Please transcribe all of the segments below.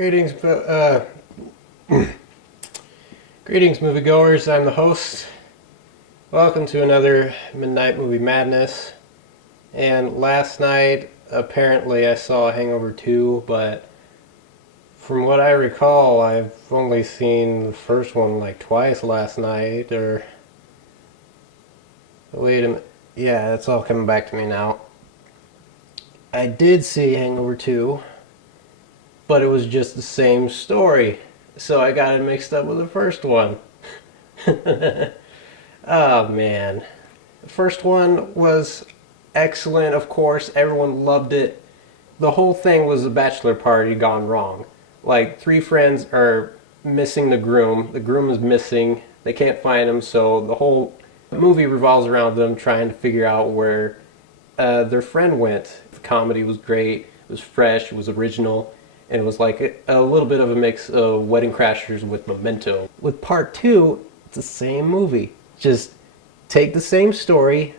Greetings, greetings, moviegoers. I'm the host. Welcome to another Midnight Movie Madness. And last night, apparently, I saw Hangover 2, but from what I recall, I've only seen the first one like twice last night. Or wait a minute. Yeah, it's all coming back to me now. I did see Hangover 2. But it was just the same story. So I got it mixed up with the first one. Oh man. The first one was excellent, of course. Everyone loved it. The whole thing was a bachelor party gone wrong. Like, three friends are missing the groom. The groom is missing. They can't find him, so the whole movie revolves around them trying to figure out where their friend went. The comedy was great. It was fresh. It was original. And it was like a little bit of a mix of Wedding Crashers with Memento. With part 2, it's the same movie. Just take the same story,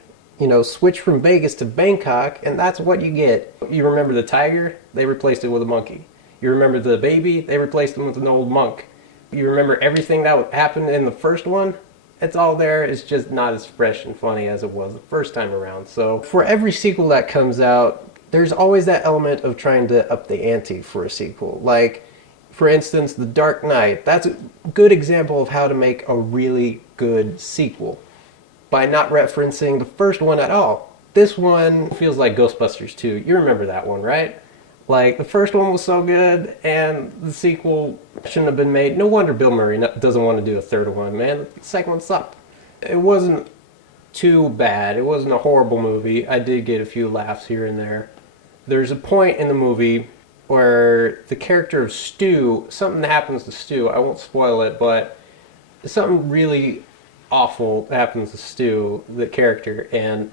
switch from Vegas to Bangkok, and that's what you get. You remember the tiger? They replaced it with a monkey. You remember the baby? They replaced him with an old monk. You remember everything that happened in the first one? It's all there. It's just not as fresh and funny as it was the first time around. So for every sequel that comes out, there's always that element of trying to up the ante for a sequel. Like, for instance, The Dark Knight. That's a good example of how to make a really good sequel by not referencing the first one at all. This one feels like Ghostbusters 2. You remember that one, right? Like, the first one was so good, and the sequel shouldn't have been made. No wonder Bill Murray doesn't want to do a third one, man. The second one sucked. It wasn't too bad. It wasn't a horrible movie. I did get a few laughs here and there. There's a point in the movie where the character of Stu, something happens to Stu, I won't spoil it, but something really awful happens to Stu, the character, and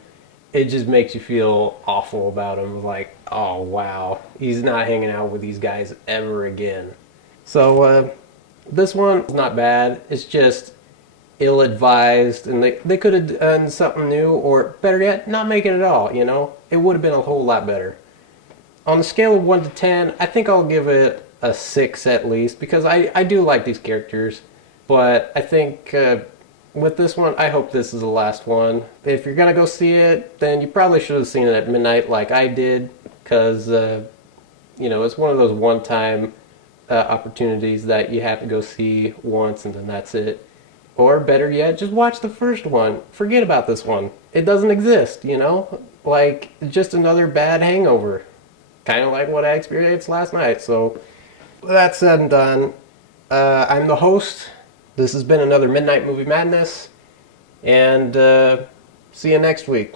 it just makes you feel awful about him. Like, oh wow, he's not hanging out with these guys ever again. So this one is not bad. It's just ill-advised, and they could have done something new, or better yet, not make it at all. It would have been a whole lot better. On the scale of 1 to 10, I think I'll give it a 6 at least, because I do like these characters. But I think with this one, I hope this is the last one. If you're going to go see it, then you probably should have seen it at midnight like I did, because, it's one of those one-time opportunities that you have to go see once and then that's it. Or better yet, just watch the first one. Forget about this one. It doesn't exist, Like, just another bad hangover. Kind of like what I experienced last night. So, with that said and done, I'm the host. This has been another Midnight Movie Madness. And see you next week.